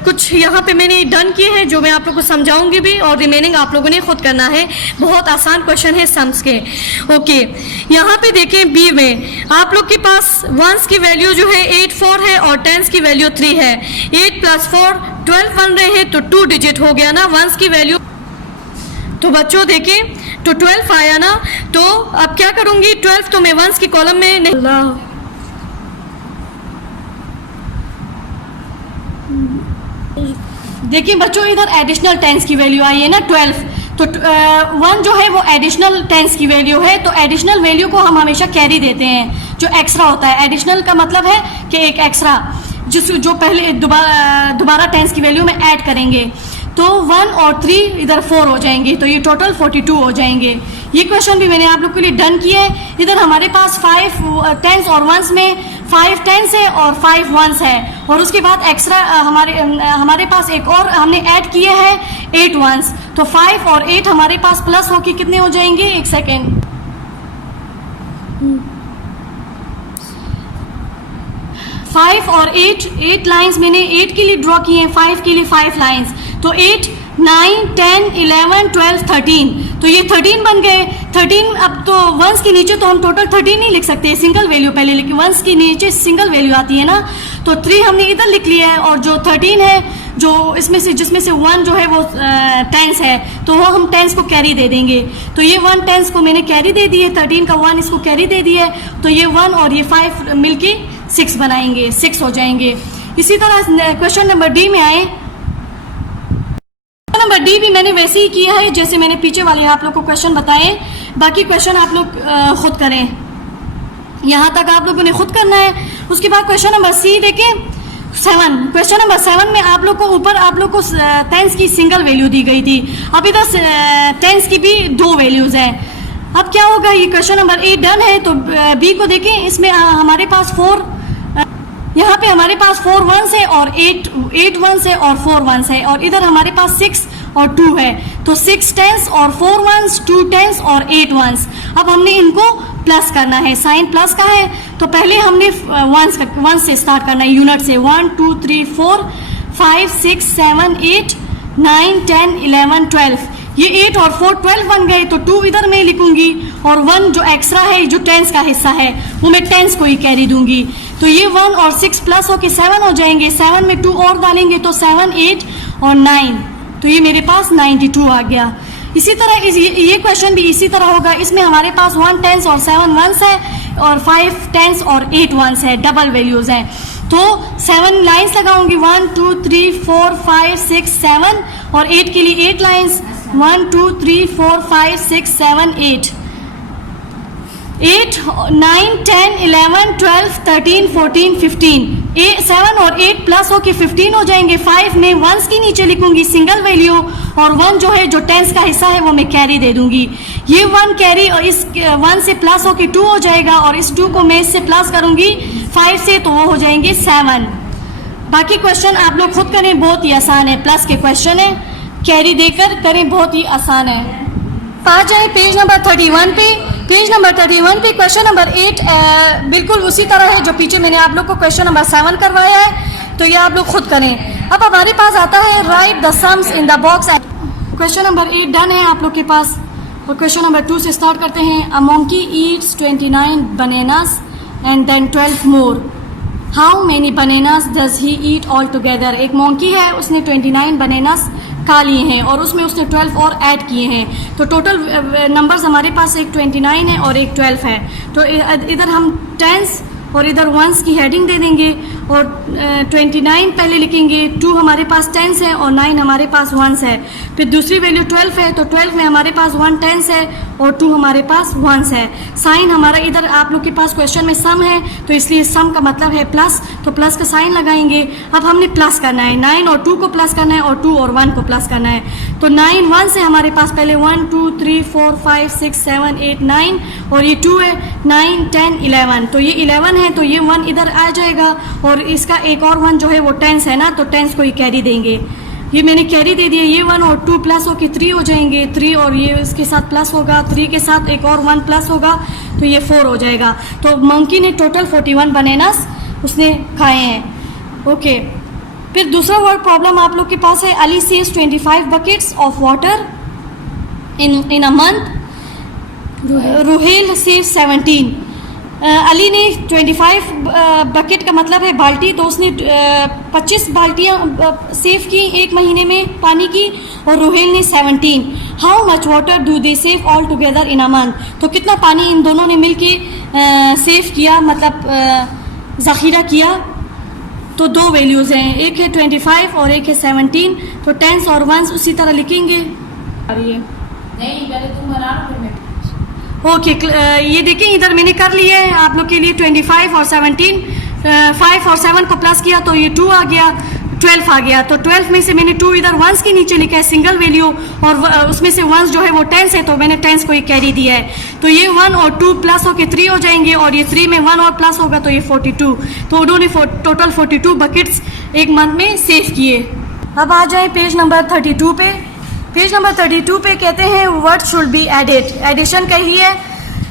कुछ यहाँ पे मैंने डन किए हैं जो मैं आप लोगों को समझाऊंगी भी, और रिमेनिंग आप लोगों ने खुद करना है। बहुत आसान क्वेश्चन है सम्स के। ओके, यहाँ पे देखें बी में आप लोग के पास वंस की वैल्यू जो है 8 4 है और टेंस की वैल्यू 3 है। 8 प्लस 4 12 बन रहे हैं, तो 2 डिजिट हो गया ना वंस की वैल्यू। तो बच्चों देखें, तो 12 आया ना, तो अब क्या करूंगी, 12 तो मैं वंस की कॉलम में नहीं, देखिए बच्चों इधर एडिशनल टेंस की वैल्यू आई है ना 12, तो 1 जो है वो एडिशनल टेंस की वैल्यू है, तो एडिशनल वैल्यू को हम हमेशा कैरी देते हैं, जो एक्स्ट्रा होता है। एडिशनल का मतलब है कि एक एक्स्ट्रा जो पहले दोबारा टेंस की वैल्यू में ऐड करेंगे, तो 1 और 3 इधर 4 हो जाएंगे, तो ये टोटल 42 हो जाएंगे। ये क्वेश्चन भी मैंने आप लोग के लिए डन किया है। इधर हमारे पास 5 टेंस और वंस में 5 टेंस है और 5 वंस है, और उसके बाद एक्स्ट्रा हमारे पास एक और हमने ऐड किए हैं 8 वंस, तो 5 और 8 हमारे पास प्लस होके कितने हो जाएंगे, एक सेकेंड, 5 और 8 लाइंस मैंने 8 के लिए ड्रॉ किए हैं, 5 के लिए 5 लाइंस, तो 8 9 10 11 12 13, तो ये 13 बन गए। 13 अब तो वंस के नीचे तो हम टोटल 13 नहीं लिख सकते, सिंगल वैल्यू पहले, लेकिन वंस के नीचे सिंगल वैल्यू आती है ना, तो 3 हमने इधर लिख लिया है, और जो 13 है जो जिसमें से 1 जो है वो टेंस है, तो वो हम टेंस को कैरी दे देंगे, तो ये 1 टेंस को मैंने कैरी दे दी है, 13 का 1 इसको कैरी दे दिया है, तो ये 1 और ये 5 मिलके 6 बनाएंगे, 6 हो जाएंगे। इसी तरह क्वेश्चन नंबर डी में आए। नंबर डी भी मैंने वैसे ही किया है जैसे मैंने पीछे वाले आप लोग को क्वेश्चन बताए। बाकी क्वेश्चन आप लोग खुद करें, यहाँ तक आप लोगों ने खुद करना है। उसके बाद क्वेश्चन नंबर सी देखें 7। क्वेश्चन नंबर 7 में आप लोग को ऊपर आप लोग को टेंस की सिंगल वैल्यू दी गई थी, अब इधर टेंस की भी 2 वैल्यूज़ हैं। अब क्या होगा, ये क्वेश्चन नंबर ए डन है। तो बी को देखें, इसमें हमारे पास 4, यहाँ पे हमारे पास 4 1s है और 8 1s है और 4 1s है, और इधर हमारे पास 6 और 2 है। तो 6 10s और 4 1s, 2 10s और 8 1s। अब हमने इनको प्लस करना है, साइन प्लस का है तो पहले हमने 1 से स्टार्ट करना है, यूनिट से। 1 2 3 4 5 6 7 8 9 10 11 12। ये 8 और 4 12 बन गए, तो 2 इधर मैं लिखूंगी और 1 जो एक्स्ट्रा है जो टेंस का हिस्सा है वो मैं टेंस को ही कैरी दूंगी। तो ये 1 और 6 प्लस होके 7 हो जाएंगे। 7 में 2 और डालेंगे तो 7 8 और 9, तो ये मेरे पास 92 आ गया। इसी तरह ये क्वेश्चन भी इसी तरह होगा। इसमें हमारे पास 1 10s और 7 1s है और 5 10s और 8 1s है, डबल वैल्यूज़ हैं। तो 7 लाइन्स लगाऊंगी, 1 2 3 4 5 6 7, और 8 के लिए 8 लाइन्स, 1 2 3 4 5 6 7 8 8 9 10 11 12 13 14 15। 7 और 8 प्लस होके 15 हो जाएंगे। 5 में 1s की नीचे लिखूंगी सिंगल वैल्यू, और 1 जो है जो टेंस का हिस्सा है वो मैं कैरी दे दूंगी। ये 1 कैरी और इस 1 से प्लस होके 2 हो जाएगा, और इस 2 को मैं इससे प्लस करूंगी 5 से, तो वो हो जाएंगे 7। बाकी क्वेश्चन आप लोग खुद करें, बहुत ही आसान है, प्लस के क्वेश्चन है, कैरी देकर करें, बहुत ही आसान है। आ जाए पेज नंबर 31 पे। पेज नंबर 31 पे क्वेश्चन नंबर 8 बिल्कुल उसी तरह है जो पीछे मैंने आप लोग को क्वेश्चन नंबर 7 करवाया है, तो ये आप लोग खुद करें। अब हमारे पास आता है right the sums in the box. Question number 8 done है आप लोग के पास, और क्वेश्चन नंबर 2 से स्टार्ट करते हैं। A monkey eats 29 bananas and then 12 more, how many bananas does he eat all together. एक मंकी है, उसने 29 बनानास खा लिए हैं और उसमें उसने 12 और ऐड किए हैं, तो टोटल नंबर्स हमारे पास एक 29 है और एक 12 है। तो इधर हम टेंस और इधर 1s की हेडिंग दे देंगे, और 29 पहले लिखेंगे, 2 हमारे पास 10s है और 9 हमारे पास 1s है। फिर दूसरी वैल्यू 12 है, तो 12 में हमारे पास 1 10s है और 2 हमारे पास 1s है। साइन हमारा इधर आप लोग के पास क्वेश्चन में सम है, तो इसलिए सम का मतलब है प्लस, तो प्लस का साइन लगाएंगे। अब हमने प्लस करना है, 9 और 2 को प्लस करना है और 2 और 1 को प्लस करना है। तो 9 1 से हमारे पास पहले 1 2 3 4 5 6 7 8 9, और ये 2 है, 9 10 11, तो ये 11 है, तो ये 1 इधर आ जाएगा, और इसका एक और 1 जो है वो 10s है ना, तो 10s को ही कैरी देंगे। ये मैंने कैरी दे दिया, ये 1 और 2 प्लस होके 3 हो जाएंगे, 3 और ये इसके साथ प्लस होगा, 3 के साथ एक और 1 प्लस होगा, तो ये 4 हो जाएगा। तो मंकी ने टोटल 41 बनानास उसने खाए हैं। ओके, फिर दूसरा वर्ड प्रॉब्लम आप लोग के पास है। Ali saves 25 buckets of water in a month, Ruhel saves 17। Ali ने 25 बकेट का मतलब है बाल्टी, तो उसने 25 बाल्टियाँ सेव की एक महीने में पानी की, और रुहेल ने 17। How much water do they save all together in a month, तो कितना पानी इन दोनों ने मिलके सेव किया, मतलब ज़ख़ीरा किया। तो 2 वैल्यूज़ हैं, एक है 25 और एक है 17, तो 10s और 1s उसी तरह लिखेंगे। नहीं पहले तुम बना लो फिर मैं। ओके, ये देखें इधर मैंने कर लिया है आप लोग के लिए 25 और 17, 5 और 7 को प्लस किया तो ये 2 आ गया, 12 आ गया। तो 12 में से मैंने 2 इधर 1s के नीचे लिखा है सिंगल वैल्यू, और उसमें से 1s जो है वो 10s है, तो मैंने 10s को ही कैरी दिया है। तो ये 1 और 2 प्लस होके 3 हो जाएंगे, और ये 3 में 1 और प्लस होगा तो ये 42। तो उन्होंने टोटल 42 बकेट्स एक मंथ में सेव किए। अब आ जाए पेज नंबर 32 पे। पेज नंबर 32 पे कहते हैं what should be added, addition कही है।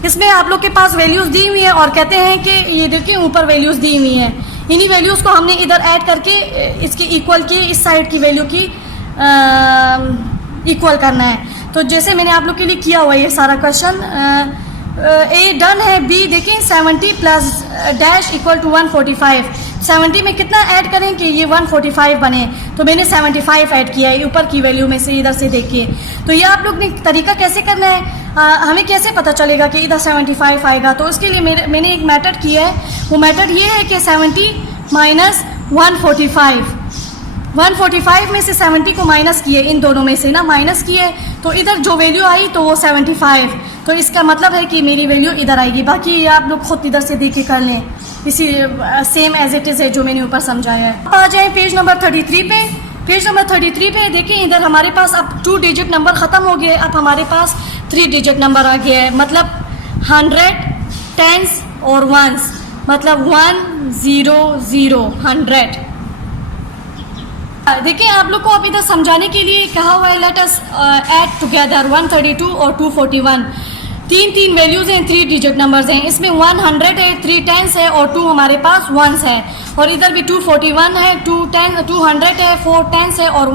इसमें आप लोग के पास वैल्यूज़ दी हुई है और कहते हैं कि ये देखिए ऊपर वैल्यूज़ दी हुई हैं, इन्हीं वैल्यूज़ को हमने इधर ऐड करके इसके इक्वल की इस साइड की वैल्यू की इक्वल करना है। तो जैसे मैंने आप लोग के लिए किया हुआ ये सारा क्वेश्चन, ए डन है। बी देखें 70 प्लस डैश इक्वल टू 145, 70 में कितना ऐड करें कि ये 145 बने, तो मैंने 75 ऐड किया है ऊपर की वैल्यू में से, इधर से देखिए। तो ये आप लोग ने तरीका कैसे करना है, हमें कैसे पता चलेगा कि इधर 75 आएगा, तो उसके लिए मैंने एक मेथड किया है। वो मेथड ये है कि 70 माइनस 145 145 में से 70 को माइनस किए, इन दोनों में से ना माइनस किए, तो इधर जो वैल्यू आई तो वो 75, तो इसका मतलब है कि मेरी वैल्यू इधर आएगी। बाकी आप लोग खुद इधर से देख के कर लें, इसी सेम एज इट इज़ है जो मैंने ऊपर समझाया है। अब आ जाए पेज नंबर 33 पे। पेज नंबर 33 पे देखिए, इधर हमारे पास अब 2 डिजिट नंबर ख़त्म हो गए, अब हमारे पास 3 डिजिट नंबर आ गया है, मतलब 100 टेंस और वंस, मतलब 100 100। देखिए आप लोग को अब इधर समझाने के लिए कहा हुआ है, लेट अस ऐड टुगेदर 132 और 241। तीन वैल्यूज़ हैं, 3 डिजिट नंबर्स हैं, इसमें 100 है, 3 टेंस है और 2 हमारे पास वंस है, और इधर भी 241 है, 200 है, 4 टेंस है और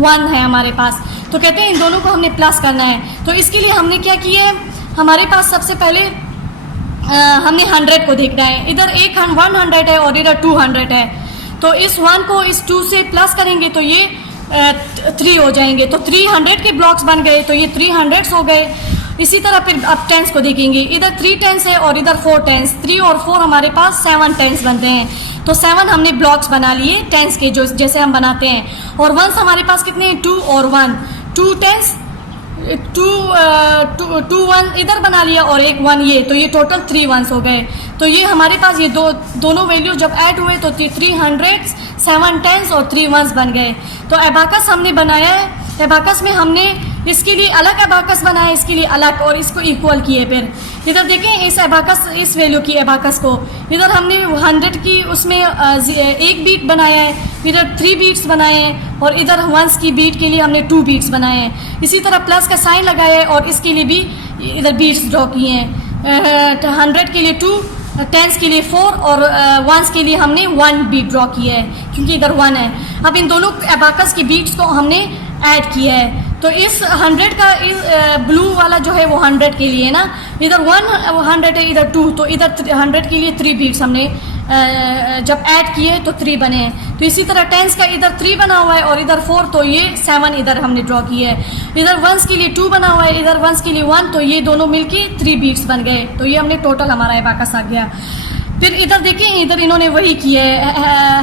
1 है हमारे पास। तो कहते हैं इन दोनों को हमने प्लस करना है। तो इसके लिए हमने क्या किया है, हमारे पास सबसे पहले हमने 100 को देखना है, इधर 100 है और इधर 200 है, तो इस 1 को इस 2 से प्लस करेंगे तो ये 3 हो जाएंगे, तो 300 के ब्लॉक्स बन गए, तो ये 300 हो गए। इसी तरह फिर अब टेंस को देखेंगे, इधर 3 टेंस है और इधर 4 टेंस, 3 और 4 हमारे पास 7 टेंस बनते हैं, तो 7 हमने ब्लॉक्स बना लिए टेंस के, जो जैसे हम बनाते हैं। और वंस हमारे पास कितने हैं, 2 और 1, 2 टेंस, 2 1 इधर बना लिया और 1 1 ये, तो ये टोटल 3 वंस हो गए। तो ये हमारे पास ये दोनों वैल्यू जब ऐड हुए तो 300 7 टेंस और 3 वंस बन गए। तो एबाकस हमने बनाया है, एबाकस में हमने इसके लिए अलग एबाकस बनाया, इसके लिए अलग, और इसको इक्वल किए। फिर इधर देखें इस एबाकस, इस वैल्यू की एबाकस को, इधर हमने 100 की उसमें 1 बीट बनाया है, इधर 3 बीट्स बनाए हैं, और इधर वंस की बीट के लिए हमने 2 बीट्स बनाए हैं। इसी तरह प्लस का साइन लगाया है और इसके लिए भी इधर बीट्स ड्रॉ किए हैं। 100 के लिए 2, टेंस के लिए 4 और वंस के लिए हमने 1 बीट ड्रॉ किया है, क्योंकि इधर 1 है। अब इन दोनों एबाकस की बीट्स को हमने ऐड किया है, तो इस 100 का ब्लू वाला जो है वो 100 के लिए ना, इधर 100 है, इधर 2, तो इधर 100 के लिए 3 बीट्स हमने जब ऐड किए तो 3 बने हैं। तो इसी तरह टेंस का इधर 3 बना हुआ है और इधर 4, तो ये 7 इधर हमने ड्रॉ किया है। इधर वंस के लिए 2 बना हुआ है, इधर वंस के लिए 1, तो ये दोनों मिलके 3 बीट्स बन गए, तो ये हमने टोटल हमारा एबाकस आ गया। फिर इधर देखिए, इधर इन्होंने वही किया है,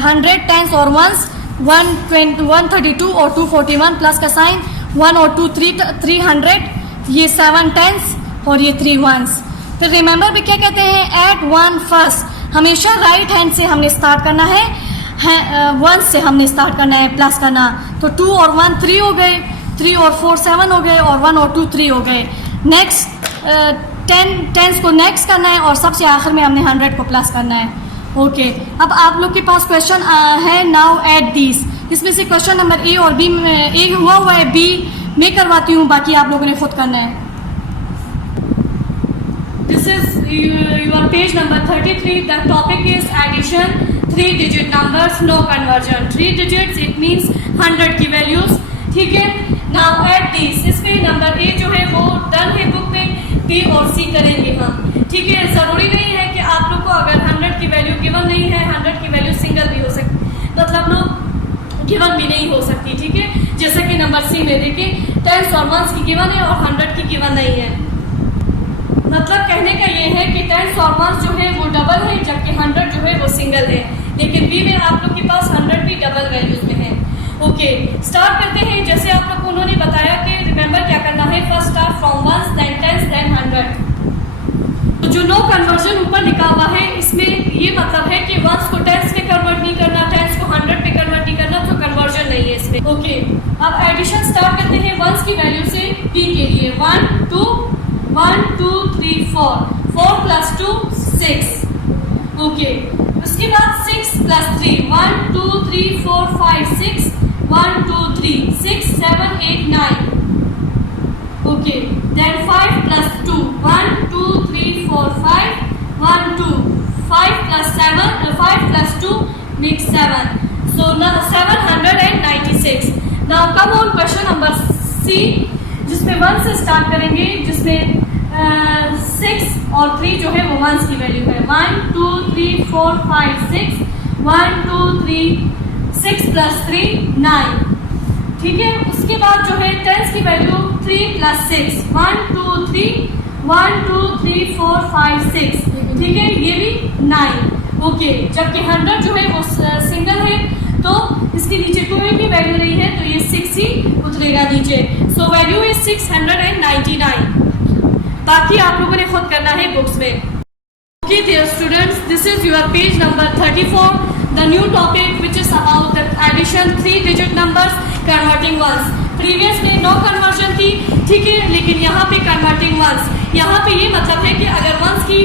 100 टेंस और वंस, 132 और 241 प्लस का साइन, 1 और 2 300, ये 7 टेंस और ये 3 वंस। फिर रिमेंबर भी क्या कहते हैं, एट 1 फर्स्ट, हमेशा राइट हैंड से हमने स्टार्ट करना है, वंस से हमने स्टार्ट करना है प्लस करना। तो 2 और 1 3 हो गए, 3 और 4 7 हो गए, और 1 और 2 3 हो गए। नेक्स्ट 10 को नेक्स्ट करना है और सबसे आखिर में हमने 100 को प्लस करना है। ओके, अब आप लोग के पास क्वेश्चन है, नाउ ऐड दिस। इसमें से क्वेश्चन नंबर ए और बी, ए हुआ है, बी मैं करवाती हूँ, बाकी आप लोगों ने खुद करना है। This is your page number 33. The topic is addition, 3 digit numbers, no conversion. 3 digits it means 100 की values, ठीक है। Now add these, इसमें नंबर ए जो है वो डन है बुक में, बी और सी करेंगे हम, ठीक है। ज़रूरी नहीं है कि आप लोग को अगर 100 की वैल्यू गिवन नहीं है, 100 की वैल्यू सिंगल भी हो सकती, मतलब नो गिवन भी नहीं हो सकती, ठीक है। जैसे कि नंबर सी में देखिए, टेंस और वंस की गिवन है और 100 की गिवन नहीं है। मतलब कहने का ये है कि टेंस और वंस जो है वो डबल है, जबकि 100 जो है वो सिंगल है। लेकिन बी में आप लोग के पास 100 भी डबल वैल्यूज में है। ओके, स्टार्ट करते हैं। जैसे आप लोग को उन्होंने बताया कि रिमेंबर क्या करना है, first start from ones, then tens, then 100। तो जो नो कन्वर्जन ऊपर लिखा हुआ है, इसमें ये मतलब है कि वंस को टेंस पे कन्वर्ट नहीं करना, टेंस को 100 पे कन्वर्ट नहीं करना, तो कन्वर्जन नहीं है इसमें। ओके, अब एडिशन स्टार्ट करते हैं वंस की वैल्यू से बी के लिए। 1 2 3 4, 4 + 2 6। ओके, उसके बाद 6 + 3, 1 2 3 4 5 6, 1 2 3 6 7 8 9। Okay, then 5 + 2, 1 2 3 4 5, 1 2 5 + 7, 5 + 2 makes 7, so now 796. Now come on question number C, जिसमें 1 से स्टार्ट करेंगे, जिसमें 6 और 3 जो है वो वंस की वैल्यू है। 1 2 3 4 5 6, 1 2 3 6 + 3 9, ठीक है। उसके बाद जो है टेंस की वैल्यू 3 + 6, 1 2 3 4 5 6, ठीक है, ये भी 9। ओके, जबकि 100 जो है वो सिंगल है, तो इसके नीचे कोई भी वैल्यू नहीं है, तो ये 6 ही उतरेगा नीचे। So value is 699। बाकी आप लोगों ने खुद करना है बुक्स में। Okay dear students, this is your page number 34, the new topic which is about the addition 3 digit numbers converting ones. Previous में नो कन्वर्जन थी, ठीक है, लेकिन यहाँ पे कन्वर्टिंग वंस। यहाँ पे ये मतलब है कि अगर वंस की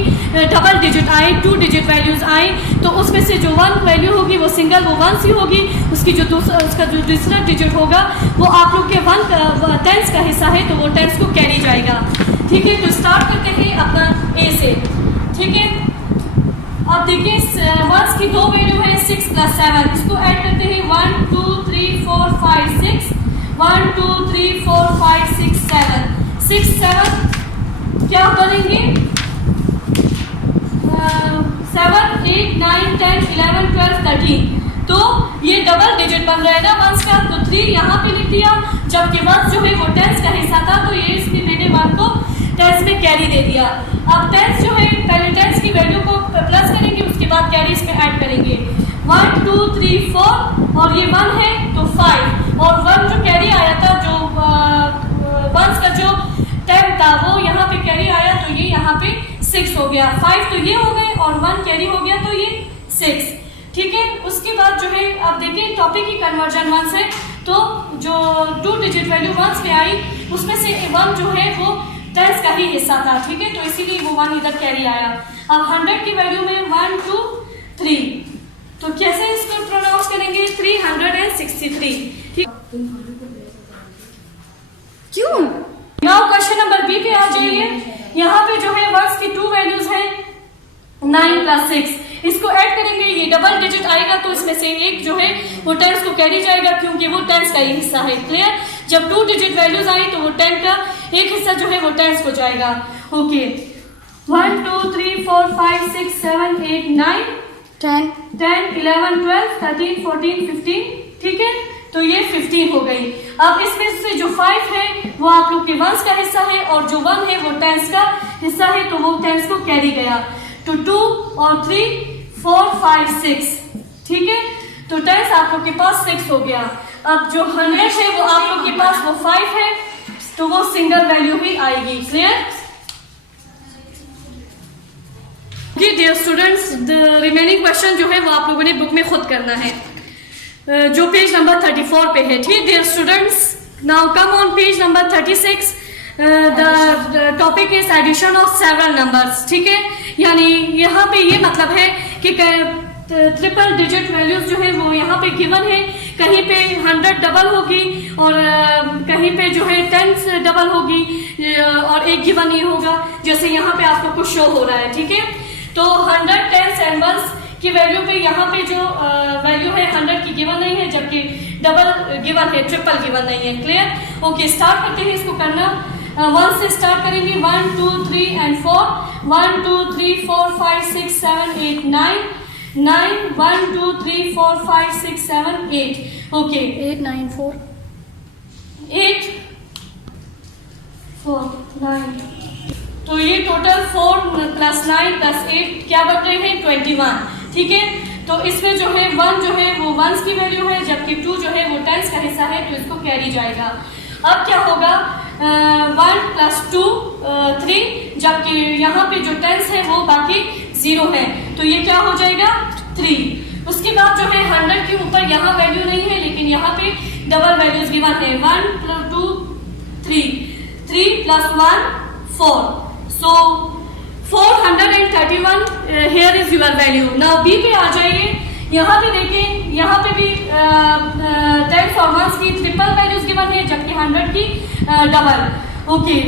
डबल डिजिट आए, 2 डिजिट वैल्यूज आए, तो उसमें से जो 1 वैल्यू होगी वो सिंगल, वो वंस ही होगी। उसकी जो उसका जो दूसरा डिजिट होगा वो आप लोग के 1 टेंस का हिस्सा है, तो वो टेंस को कैरी जाएगा, ठीक है। तो स्टार्ट करते हैं अपना ए से, ठीक है। अब देखिए वंस की 2 वैल्यू है 6 + 7, इसको ऐड करते हैं 1 2 3 4 5 6, 1 2 3 4 5 6 7, 6 7 क्या बनेंगे 7 8 9 10 11 12 13। तो ये डबल डिजिट बन रहा है ना वंस का, तो 3 यहाँ पे लिख दिया, जबकि वंस जो है वो टेंस का हिस्सा था, तो ये इसके मैंने 1 को टेंस में कैरी दे दिया। अब टेंस जो है पहले टेंस की वैल्यू को प्लस करेंगे, उसके बाद कैरी इसमें ऐड करेंगे। 1 2 3 4 और ये 1 है तो 5, और 1 जो कैरी आया था, जो वंस का जो 10 था वो यहाँ पे कैरी आया, तो ये यहाँ पे 6 हो गया। 5 तो ये हो गए और 1 कैरी हो गया, तो ये 6, ठीक है। उसके बाद जो है अब देखिए टॉपिक की कन्वर्जन वंस है, तो जो 2 डिजिट वैल्यू वंस में आई उसमें से 1 जो है वो टेंस का ही हिस्सा था, ठीक है, तो इसीलिए वो 1 इधर कैरी आया। अब 100 की वैल्यू में 1 2 3, तो कैसे इसको प्रोनाउंस करेंगे 363, ठीक। क्यों? नाउ क्वेश्चन नंबर बी पे आ जाइए। यहाँ पे जो है वंस की 2 वैल्यूज है 9 + 6, इसको ऐड करेंगे, ये डबल डिजिट आएगा, तो इसमें से एक जो है वो टेंस को कैरी जाएगा, क्योंकि वो टेंस का ही हिस्सा है, क्लियर। जब 2 डिजिट वैल्यूज आई तो वो 10 का एक हिस्सा जो है वो टेंस को जाएगा, ओके। 1 2 3 4 5 6 7 8 9 10 11 12 13 14 15, ठीक है, तो ये 15 हो गई। अब इसमें से जो 5 है वो आप लोग के वंस का हिस्सा है, और जो 1 है वो टेंस का हिस्सा है, तो वो टेंस को कैरी गया, तो 2 और 3 4 5 6, ठीक है, तो टेंस आप लोग के पास 6 हो गया। अब जो 100 है वो आप लोग के पास वो 5 है, तो वो सिंगल वैल्यू ही आएगी, clear. Okay dear students, the remaining question जो है वो आप लोगों ने बुक में खुद करना है, जो पेज नंबर 34 पे है, ठीक है dear students. Now come on page number 36, the topic is addition of several numbers, ठीक है। यानी यहाँ पे ये मतलब है कि ट्रिपल डिजिट वैल्यूज जो है वो यहाँ पे गिवन है, कहीं पे 100 डबल होगी और कहीं पे जो है 10 डबल होगी, और एक गिवन नहीं होगा, जैसे यहाँ पे आपको कुछ शो हो रहा है, ठीक है। तो 100 10 एंड 1 की वैल्यू पे यहाँ पे जो वैल्यू है 100 की गिवन नहीं है, जबकि डबल गिवन है, ट्रिपल गिवन नहीं है, क्लियर। ओके, स्टार्ट करते हैं इसको करना। 1 से स्टार्ट करेंगे, 1 2 3 एंड 4, 1 2 3 4 5 6 7 8 9 9 1 2 3 4 5 6 7 8, ओके 8 9 4 8 4 9, तो ये टोटल 4 + 9 + 8 क्या बन रहे हैं 21, ठीक है। तो इसमें जो है 1 जो है वो वंस की वैल्यू है, जबकि 2 जो है वो टेंस का हिस्सा है, तो इसको कैरी जाएगा। अब क्या होगा 1 + 2 3, जबकि यहाँ पे जो टेंस है वो बाकी 0 है, तो ये क्या हो जाएगा 3। उसके बाद जो है 100 के ऊपर यहाँ वैल्यू नहीं है, लेकिन यहाँ पे डबल वैल्यूज गिवन है, 1 + 2 3 3 + 1 4, so 431 here is your value। now B पे आ जाइए, यहाँ पे देखिए, यहाँ पे भी 10 और 1 की ट्रिपल वैल्यूज गिवन है, जबकि 100 की डबल, ओके।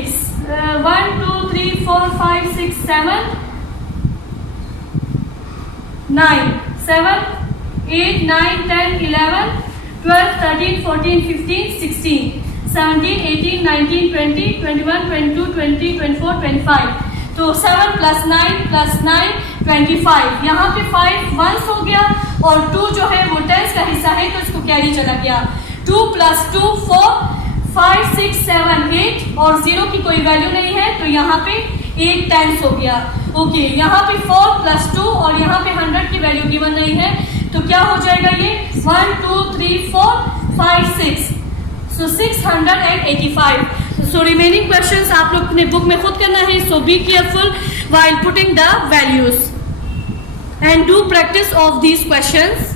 1 2 3 4 5 6 7 9 7 8 9 10 11 12 13 14 15 16 17 18 19 20 21 22 20 24 25, तो 7 + 9 + 9 25, यहाँ पे 5 वंस हो गया और 2 जो है वो टेंस का हिस्सा है, तो इसको कैरी चला गया। 2 + 2 4 5 6 7 8 और 0 की कोई वैल्यू नहीं है, तो यहाँ पे 8 टेंस हो गया। ओके, यहाँ पे 4 प्लस 2 और यहाँ पे 100 की वैल्यू गिवन नहीं है, तो क्या हो जाएगा ये 1 2 3 4 5 6, सो 685। सो रिमेनिंग क्वेश्चंस आप लोग अपने बुक में खुद करना है, so be careful while putting the values and do practice of these questions.